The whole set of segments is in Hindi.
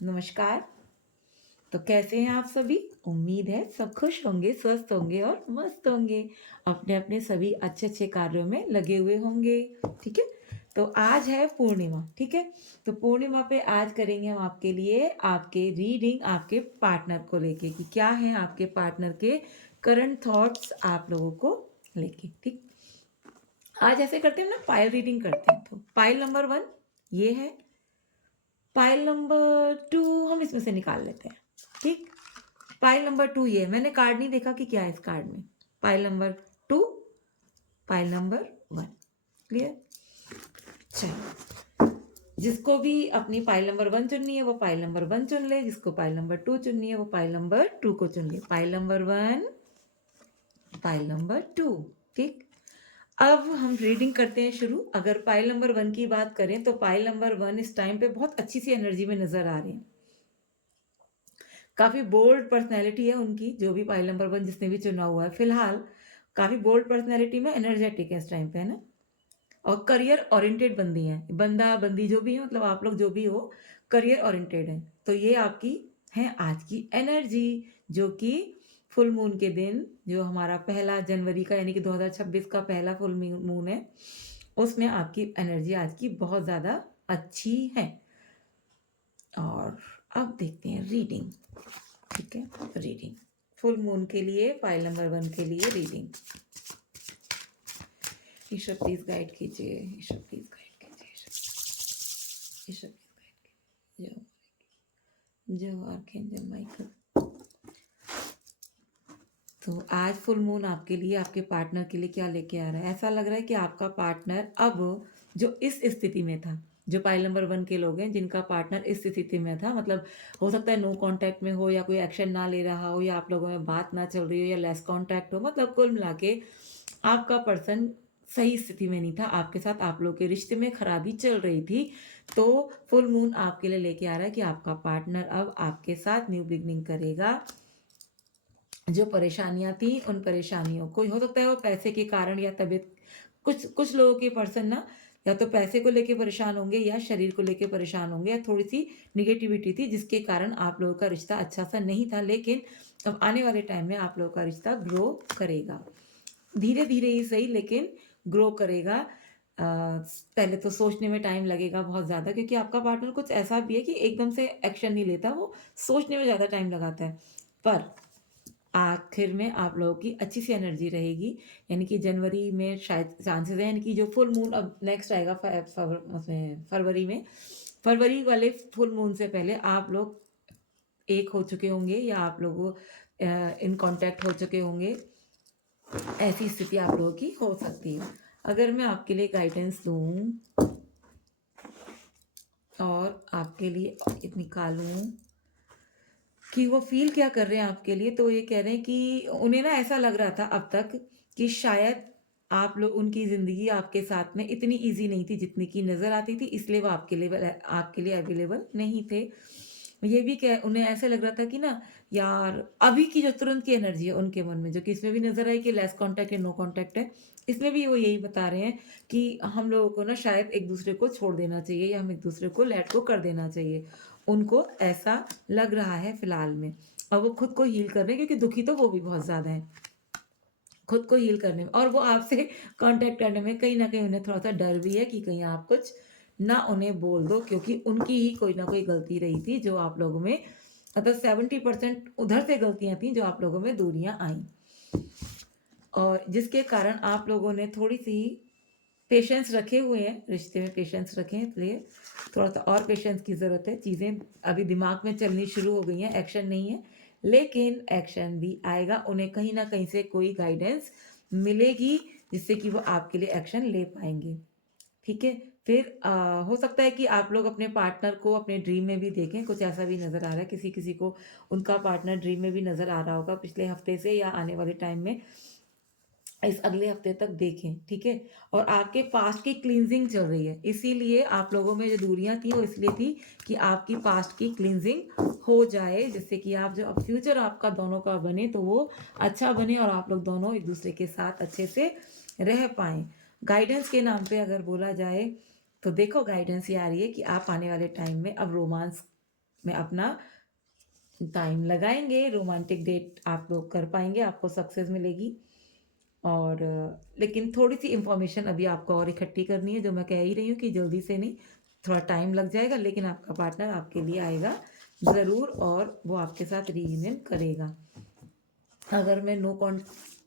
नमस्कार। तो कैसे हैं आप सभी? उम्मीद है सब खुश होंगे, स्वस्थ होंगे और मस्त होंगे। अपने-अपने सभी अच्छे-अच्छे कार्यों में लगे हुए होंगे, ठीक है? तो आज है पूर्णिमा, ठीक है? तो पूर्णिमा पे आज करेंगे हम आपके लिए आपके रीडिंग आपके पार्टनर को लेके कि क्या है आपके पार्टनर के करंट थॉट्स आप लोगों को लेके, ठीक? आज ऐसे करते हैं ना पाइल रीडिंग करते हैं। तो पाइल नंबर 1 ये है। पाइल नंबर 2 हम इसमें से निकाल लेते हैं, ठीक? पाइल नंबर 2 ये है। मैंने कार्ड नहीं देखा कि क्या है इस कार्ड में। Pile number 2, pile number 1, clear? चलो, जिसको भी अपनी पाइल नंबर 1 चुननी है वो पाइल नंबर 1 चुन ले, जिसको पाइल नंबर 2 चुननी है वो पाइल नंबर 2 को चुन ले। पाइल नंबर 1, पाइल नंबर 2, ठीक? अब हम रीडिंग करते हैं शुरू। अगर पाइल नंबर 1 की बात करें तो पाइल नंबर 1 इस टाइम पे बहुत अच्छी सी एनर्जी में नज़र आ रहे हैं। काफ़ी बोल्ड पर्सनैलिटी है उनकी, जो भी पाइल नंबर 1 जिसने भी चुना हुआ है। फिलहाल काफ़ी बोल्ड पर्सनैलिटी में एनर्जेटिक है इस टाइम पे, है ना? और करियर ओरिएंटेड बंदी हैं। बंदा-बंदी जो भी है मतलब आप लोग जो भी हो, करियर ओरिएंटेड हैं। तो ये आपकी है आज की एनर्जी, जो कि फुल मून के दिन जो हमारा पहला जनवरी का यानी कि 2026 का पहला फुल मून है, उसमें आपकी एनर्जी आज की बहुत ज़्यादा अच्छी है। और अब देखते हैं रीडिंग, ठीक है? रीडिंग फुल मून के लिए पाइल नंबर 1 के लिए रीडिंग। ईश्वर प्लीज गाइड कीजिए, ईश्वर प्लीज गाइड कीजिए, ईश्वर प्लीज गाइड कीजिए। जो आर्कएंजल माइकल। तो आज फुल मून आपके लिए आपके पार्टनर के लिए क्या लेके आ रहा है? ऐसा लग रहा है कि आपका पार्टनर अब जो इस स्थिति में था, जो पाइल नंबर 1 के लोग हैं जिनका पार्टनर इस स्थिति में था, मतलब हो सकता है नो कांटेक्ट में हो या कोई एक्शन ना ले रहा हो या आप लोगों में बात ना चल रही हो या लेस कांटेक्ट हो, मतलब कुल मिला के आपका पर्सन सही स्थिति में नहीं था आपके साथ, आप लोग के रिश्ते में खराबी चल रही थी। तो फुल मून आपके लिए लेके आ रहा है कि आपका पार्टनर अब आपके साथ न्यू बिगनिंग करेगा। जो परेशानियां थी उन परेशानियों को, हो सकता है वो पैसे के कारण या तबीयत, कुछ कुछ लोगों के पर्सन ना या तो पैसे को लेके परेशान होंगे या शरीर को लेके परेशान होंगे या थोड़ी सी निगेटिविटी थी जिसके कारण आप लोगों का रिश्ता अच्छा सा नहीं था। लेकिन अब आने वाले टाइम में आप लोगों का रिश्ता ग्रो करेगा, धीरे धीरे ही सही लेकिन ग्रो करेगा। पहले तो सोचने में टाइम लगेगा बहुत ज़्यादा, क्योंकि आपका पार्टनर कुछ ऐसा भी है कि एकदम से एक्शन नहीं लेता, वो सोचने में ज़्यादा टाइम लगाता है। पर आखिर में आप लोगों की अच्छी सी एनर्जी रहेगी, यानी कि जनवरी में शायद चांसेस हैं, यानी कि जो फुल मून अब नेक्स्ट आएगा उसमें फरवरी में, फरवरी वाले फुल मून से पहले आप लोग एक हो चुके होंगे या आप लोग इन कांटेक्ट हो चुके होंगे। ऐसी स्थिति आप लोगों की हो सकती है। अगर मैं आपके लिए गाइडेंस दूं और आपके लिए निकालूं कि वो फील क्या कर रहे हैं आपके लिए, तो ये कह रहे हैं कि उन्हें ना ऐसा लग रहा था अब तक कि शायद आप लोग, उनकी ज़िंदगी आपके साथ में इतनी ईज़ी नहीं थी जितनी की नज़र आती थी, इसलिए वो आपके लिए अवेलेबल नहीं थे। ये भी कह उन्हें ऐसा लग रहा था कि ना यार अभी की जो तुरंत की एनर्जी है उनके मन में, जो कि इसमें भी नज़र आई कि लेस कॉन्टैक्ट है, नो कॉन्टैक्ट है, इसमें भी वो यही बता रहे हैं कि हम लोगों को ना शायद एक दूसरे को छोड़ देना चाहिए या हम एक दूसरे को लेट गो कर देना चाहिए। उनको ऐसा लग रहा है फिलहाल में। और वो खुद को हील कर रहे हैं, क्योंकि दुखी तो वो भी बहुत ज़्यादा हैं। खुद को हील करने में और वो आपसे कांटेक्ट करने में कहीं न कहीं उन्हें थोड़ा-सा डर भी है कि कहीं आप कुछ ना उन्हें बोल दो, क्योंकि उनकी ही कोई ना कोई गलती रही थी जो आप लोगों में, मतलब 70% उधर से गलतियाँ थी जो आप लोगों में दूरियाँ आईं। और जिसके कारण आप लोगों ने थोड़ी-सी पेशेंस रखे हुए हैं, रिश्ते में पेशेंस रखें, इसलिए थोड़ा-सा और पेशेंस की ज़रूरत है। चीज़ें अभी दिमाग में चलनी शुरू हो गई हैं, एक्शन नहीं है, लेकिन एक्शन भी आएगा। उन्हें कहीं न कहीं से कोई गाइडेंस मिलेगी, जिससे कि वो आपके लिए एक्शन ले पाएँगे, ठीक है? फिर हो सकता है कि आप लोग अपने पार्टनर को अपने ड्रीम में भी देखें, कुछ ऐसा भी नज़र आ रहा है, किसी-किसी को उनका पार्टनर ड्रीम में भी नज़र आ रहा होगा पिछले हफ्ते से या आने वाले टाइम में। इस अगले हफ्ते तक देखें, ठीक है? और आपके पास्ट की क्लींजिंग चल रही है, इसीलिए आप लोगों में जो दूरियां थी वो इसलिए थी कि आपकी पास्ट की क्लींजिंग हो जाए, जिससे कि आप जो अब फ्यूचर आपका दोनों का बने तो वो अच्छा बने और आप लोग दोनों एक दूसरे के साथ अच्छे से रह पाएं। गाइडेंस के नाम पे अगर बोला जाए तो देखो, गाइडेंस ये आ रही है कि आप आने वाले टाइम में अब रोमांस में अपना टाइम लगाएँगे, रोमांटिक डेट आप लोग कर पाएँगे, आपको सक्सेस मिलेगी। और लेकिन थोड़ी-सी इन्फॉर्मेशन अभी आपको और इकट्ठी करनी है, जो मैं कह ही रही हूँ कि जल्दी से नहीं, थोड़ा टाइम लग जाएगा, लेकिन आपका पार्टनर आपके लिए आएगा ज़रूर और वो आपके साथ रियूनियन करेगा। अगर मैं नो कॉन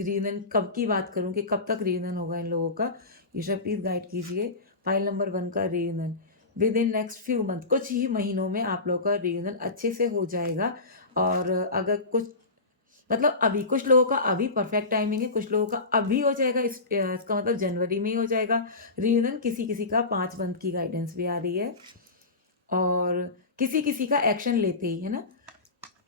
रियूनियन कब की बात करूँ कि कब तक रियूनियन होगा इन लोगों का, ईशा प्लीज़ गाइड कीजिए। फाइल नंबर 1 का reunion with in next few month, कुछ ही महीनों में आप लोगों का रियूनियन अच्छे से हो जाएगा। और अगर कुछ मतलब अभी कुछ लोगों का अभी परफेक्ट टाइमिंग है, कुछ लोगों का अभी हो जाएगा, इसका मतलब जनवरी में ही हो जाएगा रियूनियन। किसी-किसी का 5 मंथ की गाइडेंस भी आ रही है और किसी-किसी का एक्शन लेते ही, है ना?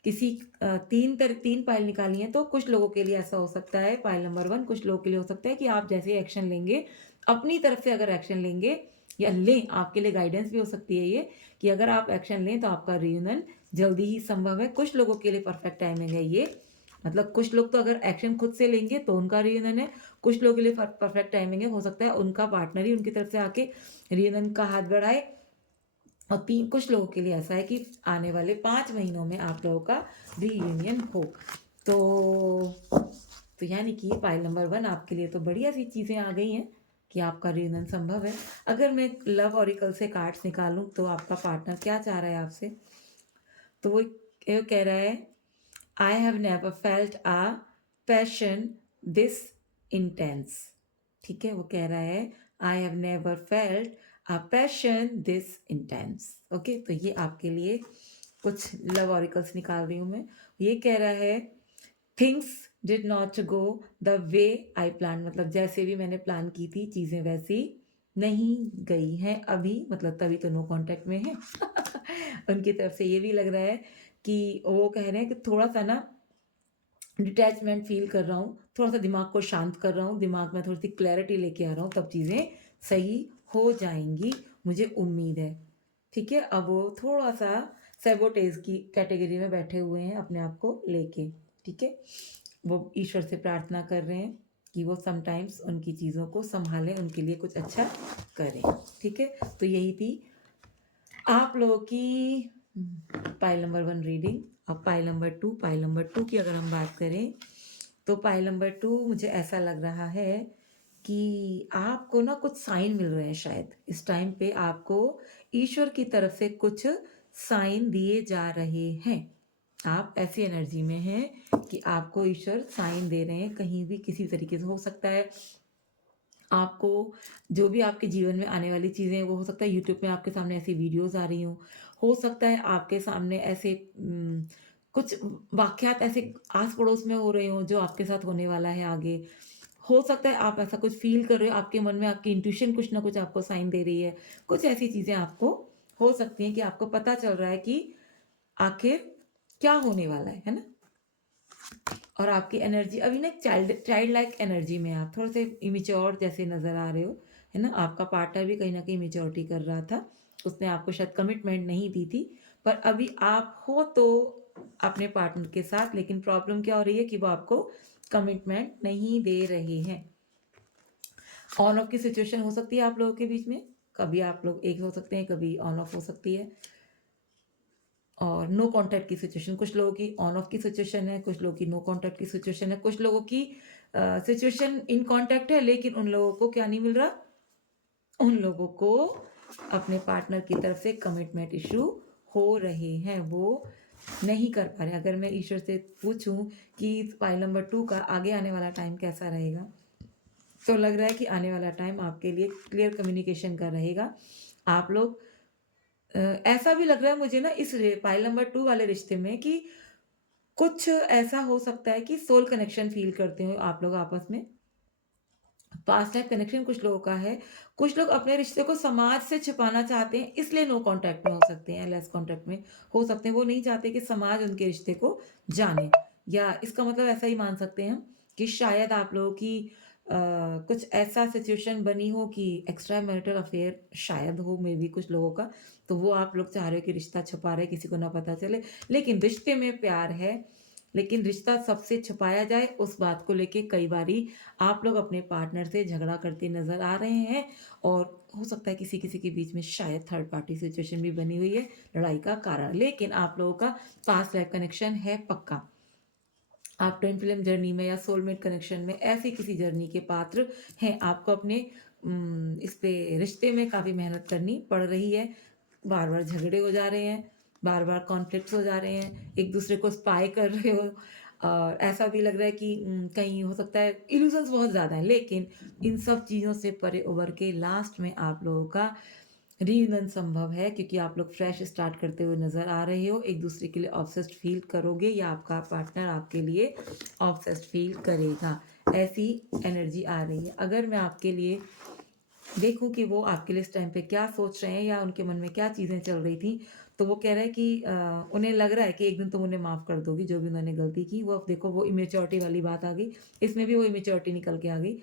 किसी 3 पाइल निकाली हैं, तो कुछ लोगों के लिए ऐसा हो सकता है पाइल नंबर 1, कुछ लोगों के लिए हो सकता है कि आप जैसे ही एक्शन लेंगे, अपनी तरफ से अगर एक्शन लेंगे या लें, आपके लिए गाइडेंस भी हो सकती है ये कि अगर आप एक्शन लें तो आपका रियूनियन जल्दी ही संभव है। कुछ लोगों के लिए परफेक्ट टाइमिंग है ये, मतलब कुछ लोग तो अगर एक्शन खुद से लेंगे तो उनका रियूनियन है, कुछ लोगों के लिए परफेक्ट टाइमिंग है, हो सकता है उनका पार्टनर ही उनकी तरफ से आके रियूनियन का हाथ बढ़ाए। और तीन कुछ लोगों के लिए ऐसा है कि आने वाले 5 महीनों में आप लोगों का रीयूनियन हो। तो यानी कि पाइल नंबर 1 आपके लिए तो बढ़िया सी चीज़ें आ गई हैं कि आपका रीयूनियन संभव है। अगर मैं लव ऑरिकल से कार्ड्स निकालूँ तो आपका पार्टनर क्या चाह रहा है आपसे? तो वो ये कह रहा है, I have never felt a passion this intense. ठीक है, वो कह रहा है I have never felt a passion this intense. Okay, तो ये आपके लिए कुछ लव ऑरिकल्स निकाल रही हूँ मैं। ये कह रहा है things did not go the way I plan, मतलब जैसे भी मैंने प्लान की थी चीज़ें वैसी नहीं गई हैं अभी, मतलब तभी तो नो कांटेक्ट में है। उनकी तरफ से ये भी लग रहा है कि वो कह रहे हैं कि थोड़ा-सा ना डिटैचमेंट फ़ील कर रहा हूँ, थोड़ा-सा दिमाग को शांत कर रहा हूँ, दिमाग में थोड़ी-सी क्लैरिटी लेके आ रहा हूँ, तब चीज़ें सही हो जाएँगी, मुझे उम्मीद है। ठीक है? अब वो थोड़ा-सा सैबोटेज की कैटेगरी में बैठे हुए हैं अपने आप को लेके, ठीक है? वो ईश्वर से प्रार्थना कर रहे हैं कि वो समटाइम्स उनकी चीज़ों को सँभालें, उनके लिए कुछ अच्छा करें, ठीक है? तो यही थी आप लोगों की पाइल नंबर 1 रीडिंग। अब पाइल नंबर 2 की अगर हम बात करें, तो पाइल नंबर 2 मुझे ऐसा लग रहा है कि आपको ना कुछ साइन मिल रहे हैं शायद। इस टाइम पे आपको ईश्वर की तरफ से कुछ साइन दिए जा रहे हैं। आप ऐसी एनर्जी में हैं कि आपको ईश्वर साइन दे रहे हैं, कहीं भी किसी तरीके से हो सकता है आपको जो भी आपके जीवन में आने वाली चीज़ें हैं, वो हो सकता है यूट्यूब में आपके सामने ऐसी वीडियोज़ आ रही हों। हो सकता है आपके सामने ऐसे कुछ वाक़यात ऐसे आस-पड़ोस में हो रहे हों, जो आपके साथ होने वाला है आगे। हो सकता है आप ऐसा कुछ फ़ील कर रहे हो, आपके मन में आपकी इंट्यूशन कुछ ना कुछ आपको साइन दे रही है। कुछ ऐसी चीज़ें आपको हो सकती हैं कि आपको पता चल रहा है कि आखिर क्या होने वाला है ना? और आपकी एनर्जी अभी ना चाइल्ड लाइक एनर्जी में आप थोड़े से इमेच्योर जैसे नज़र आ रहे हो, है ना? आपका पार्टनर भी कहीं न कहीं मैच्योरिटी कर रहा था। उसने आपको शायद कमिटमेंट नहीं दी थी, पर अभी आप हो तो अपने पार्टनर के साथ, लेकिन प्रॉब्लम क्या हो रही है कि वो आपको कमिटमेंट नहीं दे रहे हैं। ऑन ऑफ की सिचुएशन हो सकती है आप लोगों के बीच में, कभी आप लोग एक हो सकते हैं, कभी ऑन ऑफ हो सकती है। और नो कॉन्टैक्ट की सिचुएशन, कुछ लोगों की ऑन ऑफ की सिचुएशन है, कुछ लोगों की नो कॉन्टैक्ट की सिचुएशन है, कुछ लोगों की सिचुएशन इन कॉन्टैक्ट है, लेकिन उन लोगों को क्या नहीं मिल रहा, उन लोगों को अपने पार्टनर की तरफ से कमिटमेंट इशू हो रहे हैं, वो नहीं कर पा रहे। अगर मैं ईश्वर से पूछूं कि फाइल नंबर 2 का आगे आने वाला टाइम कैसा रहेगा, तो लग रहा है कि आने वाला टाइम आपके लिए क्लियर कम्युनिकेशन का रहेगा। आप लोग ऐसा भी लग रहा है मुझे ना इस पाइल नंबर 2 वाले रिश्ते में कि कुछ ऐसा हो सकता है कि सोल कनेक्शन फ़ील करते हो आप लोग आपस में। पास्ट लाइफ कनेक्शन कुछ लोगों का है। कुछ लोग अपने रिश्ते को समाज से छिपाना चाहते हैं, इसलिए नो कॉन्टैक्ट में हो सकते हैं, लेस कॉन्टैक्ट में हो सकते हैं। वो नहीं चाहते कि समाज उनके रिश्ते को जाने, या इसका मतलब ऐसा ही मान सकते हैं हम कि शायद आप लोगों की कुछ ऐसा सिचुएशन बनी हो कि एक्स्ट्रा मैरिटल अफेयर शायद हो, मे बी कुछ लोगों का। तो वो आप लोग चाह रहे हो कि रिश्ता छुपा रहे, किसी को ना पता चले, लेकिन रिश्ते में प्यार है, लेकिन रिश्ता सबसे छुपाया जाए उस बात को लेके कई बारी आप लोग अपने पार्टनर से झगड़ा करते नज़र आ रहे हैं और हो सकता है किसी-किसी के बीच में शायद थर्ड पार्टी सिचुएशन भी बनी हुई है, लड़ाई का कारण। लेकिन आप लोगों का पास्ट लाइफ कनेक्शन है पक्का। आप ट्विन फ्लेम जर्नी में या सोलमेट कनेक्शन में ऐसी किसी जर्नी के पात्र हैं। आपको अपने इस पे रिश्ते में काफ़ी मेहनत करनी पड़ रही है। बार-बार झगड़े हो जा रहे हैं, बार-बार कॉन्फ्लिक्ट्स हो जा रहे हैं, एक-दूसरे को स्पाई कर रहे हो और ऐसा भी लग रहा है कि कहीं हो सकता है इल्यूज़न्स बहुत ज़्यादा हैं। लेकिन इन सब चीज़ों से परे उभर के लास्ट में आप लोगों का रीयूनियन संभव है क्योंकि आप लोग फ्रेश स्टार्ट करते हुए नज़र आ रहे हो। एक-दूसरे के लिए ऑब्सेस्ड फ़ील करोगे या आपका पार्टनर आपके लिए ऑब्सेस्ड फ़ील करेगा। ऐसी एनर्जी आ रही है। अगर मैं आपके लिए देखूँ कि वो आपके लिए इस टाइम पे क्या सोच रहे हैं या उनके मन में क्या चीज़ें चल रही थी, तो वो कह रहे हैं कि उन्हें लग रहा है कि एक दिन तुम उन्हें माफ़ कर दोगी जो भी उन्होंने गलती की। वो अब देखो वो इमैच्योरिटी वाली बात आ गई। इसमें भी वो इमैच्योरिटी निकल के आ गई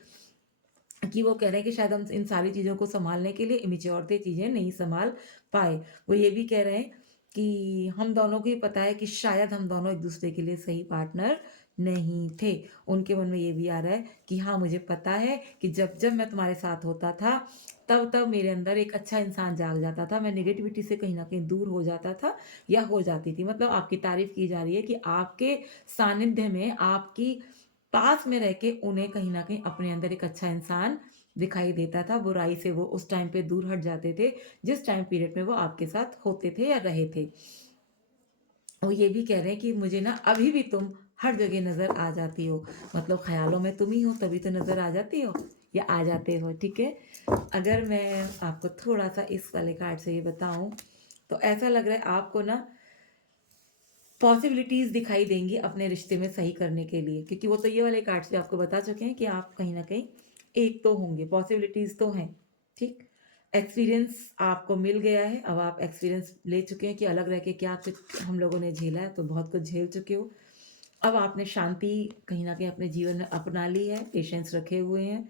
कि वो कह रहे हैं कि शायद हम इन सारी चीज़ों को सँभालने के लिए इमैच्योर थे, चीज़ें नहीं सँभाल पाए। वो ये भी कह रहे हैं कि हम दोनों को ही पता है कि शायद हम दोनों एक-दूसरे के लिए सही पार्टनर नहीं थे। उनके मन में ये भी आ रहा है कि हाँ, मुझे पता है कि जब-जब मैं तुम्हारे साथ होता था, तब-तब मेरे अंदर एक अच्छा इंसान जाग जाता था। मैं नेगेटिविटी से कहीं न कहीं दूर हो जाता था या हो जाती थी। मतलब आपकी तारीफ़ की जा रही है कि आपके सानिध्य में, आपकी पास में रह के उन्हें कहीं न कहीं अपने अंदर एक अच्छा इंसान दिखाई देता था। बुराई से वो उस टाइम पे दूर हट जाते थे, जिस टाइम पीरियड में वो आपके साथ होते थे या रहे थे। वो ये भी कह रहे हैं कि मुझे ना अभी भी तुम हर जगह नज़र आ जाती हो। मतलब ख़्यालों में तुम ही हो तभी तो नज़र आ जाती हो या आ जाते हो, ठीक है? अगर मैं आपको थोड़ा-सा इस वाले कार्ड से ये बताऊँ, तो ऐसा लग रहा है आपको ना पॉसिबिलिटीज़ दिखाई देंगी अपने रिश्ते में सही करने के लिए क्योंकि वो तो ये वाले कार्ड्स भी आपको बता चुके हैं कि आप कहीं न कहीं एक तो होंगे, पॉसिबिलिटीज़ तो हैं, ठीक? एक्सपीरियंस आपको मिल गया है, अब आप एक्सपीरियंस ले चुके हैं कि अलग रह के क्या कुछ हम लोगों ने झेला है, तो बहुत कुछ झेल चुके हो। अब आपने शांति कहीं न कहीं अपने जीवन में अपना ली है, पेशेंस रखे हुए हैं।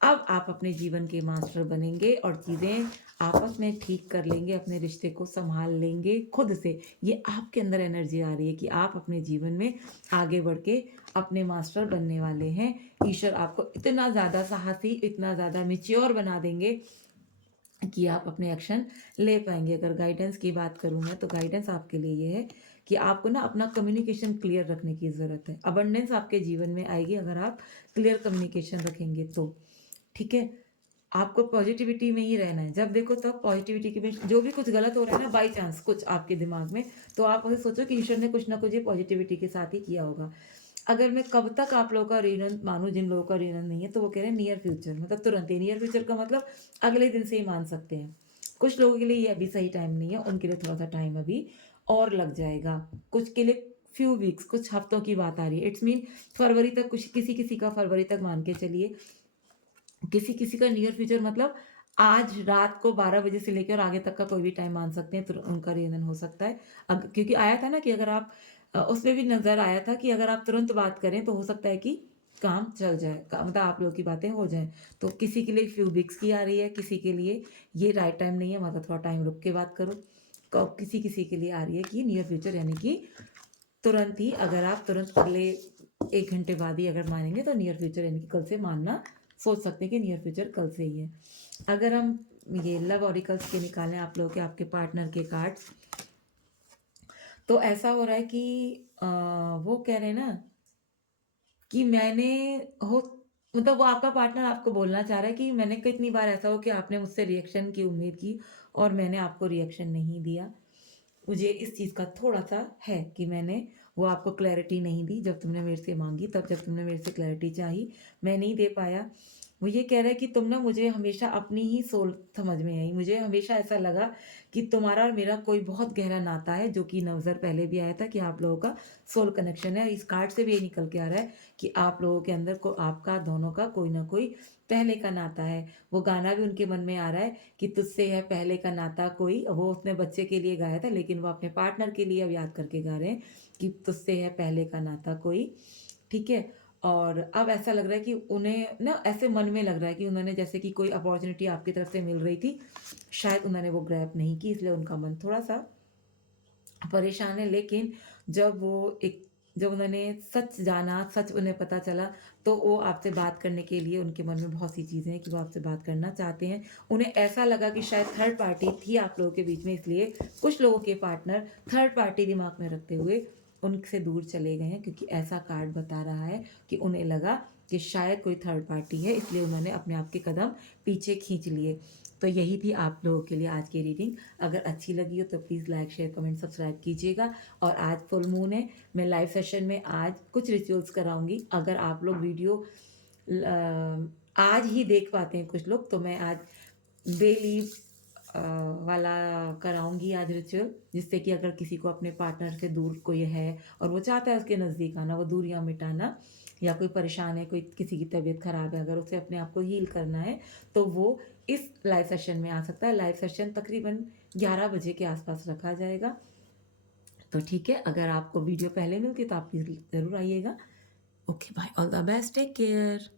अब आप अपने जीवन के मास्टर बनेंगे और चीज़ें आपस में ठीक कर लेंगे, अपने रिश्ते को सँभाल लेंगे खुद से। ये आपके अंदर एनर्जी आ रही है कि आप अपने जीवन में आगे बढ़ के अपने मास्टर बनने वाले हैं। ईश्वर आपको इतना ज़्यादा साहसी, इतना ज़्यादा मैच्योर बना देंगे कि आप अपने एक्शन ले पाएँगे। अगर गाइडेंस की बात करूँ मैं, तो गाइडेंस आपके लिए ये है कि आपको ना अपना कम्युनिकेशन क्लियर रखने की ज़रूरत है। अबंडेंस आपके जीवन में आएगी अगर आप क्लियर कम्युनिकेशन रखेंगे तो, ठीक है? आपको पॉज़िटिविटी में ही रहना है। जब देखो तब पॉज़िटिविटी के बीच जो भी कुछ गलत हो रहा है ना बाय चांस कुछ आपके दिमाग में, तो आप वही सोचो कि ईश्वर ने कुछ ना कुछ ये पॉज़िटिविटी के साथ ही किया होगा। अगर मैं कब तक आप लोगों का रियूनियन मानूँ जिन लोगों का रियूनियन नहीं है, तो वो कह रहे हैं नियर फ्यूचर मतलब तुरंत ही। नियर फ्यूचर का मतलब अगले दिन से ही मान सकते हैं। कुछ लोगों के लिए ये अभी सही टाइम नहीं है, उनके लिए थोड़ा-सा टाइम अभी और लग जाएगा। कुछ के लिए फ्यू वीक्स कुछ हफ्तों की बात आ रही है। इट्स मीन फरवरी तक कुछ किसी-किसी का फरवरी तक मान के चलिए। किसी-किसी का नियर फ्यूचर मतलब आज रात को 12 बजे से लेकर आगे तक का कोई भी टाइम मान सकते हैं, तो उनका रियूनियन हो सकता है। क्योंकि आया था ना कि अगर आप उसमें भी नज़र आया था कि अगर आप तुरंत बात करें, तो हो सकता है कि काम चल जाए। मतलब आप लोगों की बातें हो जाएँ। तो किसी के लिए फ्यू वीक्स की आ रही है, किसी के लिए ये राइट टाइम नहीं है, मतलब थोड़ा टाइम रुक के बात करो। किसी-किसी के लिए आ रही है कि नियर फ्यूचर यानी कि तुरंत ही अगर आप तुरंत अगले 1 घंटे बाद ही अगर मानेंगे तो नियर फ्यूचर यानी कि कल से मानना सोच सकते हैं कि नियर फ्यूचर कल से ही है। अगर हम ये लव ऑरिकल्स के निकालें आप लोगों के आपके पार्टनर के कार्ड्स, तो ऐसा हो रहा है कि वो कह रहे हैं ना कि मैंने हो मतलब वो आपका पार्टनर आपको बोलना चाह रहा है कि मैंने कितनी बार ऐसा हो कि आपने मुझसे रिएक्शन की उम्मीद की और मैंने आपको रिएक्शन नहीं दिया। मुझे इस चीज़ का थोड़ा-सा है कि मैंने वो आपको क्लैरिटी नहीं दी, जब तुमने मेरे से माँगी, तब जब तुमने मेरे से क्लैरिटी चाही, मैं नहीं दे पाया। वो ये कह रहा है कि तुम ना मुझे हमेशा अपनी ही सोल समझ में आई। मुझे हमेशा ऐसा लगा कि तुम्हारा और मेरा कोई बहुत गहरा नाता है, जो कि नज़र पहले भी आया था कि आप लोगों का सोल कनेक्शन है। इस कार्ड से भी ये निकल के आ रहा है कि आप लोगों के अंदर को आपका दोनों का कोई न कोई पहले का नाता है। वो गाना भी उनके मन में आ रहा है कि तुझसे है पहले का नाता कोई, वो उसने बच्चे के लिए गाया था लेकिन वो अपने पार्टनर के लिए अब याद करके गा रहे हैं कि तुझसे है पहले का नाता कोई, ठीक है? और अब ऐसा लग रहा है कि उन्हें ना ऐसे मन में लग रहा है कि उन्होंने जैसे कि कोई अपॉर्च्युनिटी आपकी तरफ से मिल रही थी, शायद उन्होंने वो ग्रैब नहीं की इसलिए उनका मन थोड़ा-सा परेशान है। लेकिन जब वो एक जब उन्होंने सच जाना, सच उन्हें पता चला, तो वो आपसे बात करने के लिए उनके मन में बहुत सी चीज़ें हैं कि वो आपसे बात करना चाहते हैं। उन्हें ऐसा लगा कि शायद थर्ड पार्टी थी आप लोगों के बीच में, इसलिए कुछ लोगों के पार्टनर थर्ड पार्टी दिमाग में रखते हुए उनसे दूर चले गए हैं, क्योंकि ऐसा कार्ड बता रहा है कि उन्हें लगा कि शायद कोई थर्ड पार्टी है, इसलिए उन्होंने अपने आप के कदम पीछे खींच लिए। तो यही थी आप लोगों के लिए आज की रीडिंग। अगर अच्छी लगी हो तो please like, share, comment, subscribe कीजिएगा। और आज फुल मून है, मैं लाइव सेशन में आज कुछ रिचुअल्स कराऊंगी। अगर आप लोग वीडियो आज ही देख पाते हैं कुछ लोग, तो मैं आज बे लीव्स वाला कराऊंगी आज रिचुअल, जिससे कि अगर किसी को अपने पार्टनर से दूर कोई है और वो चाहता है उसके नज़दीक आना, वो दूरियां मिटाना, या कोई परेशान है, कोई किसी की तबीयत ख़राब है, अगर उसे अपने आप को हील करना है, तो वो इस लाइव सेशन में आ सकता है। लाइव सेशन तकरीबन 11 बजे के आसपास रखा जाएगा। तो ठीक है, अगर आपको वीडियो पहले मिलती तो आप प्लीज़ ज़रूर आइएगा। Okay bye, all the best, take care.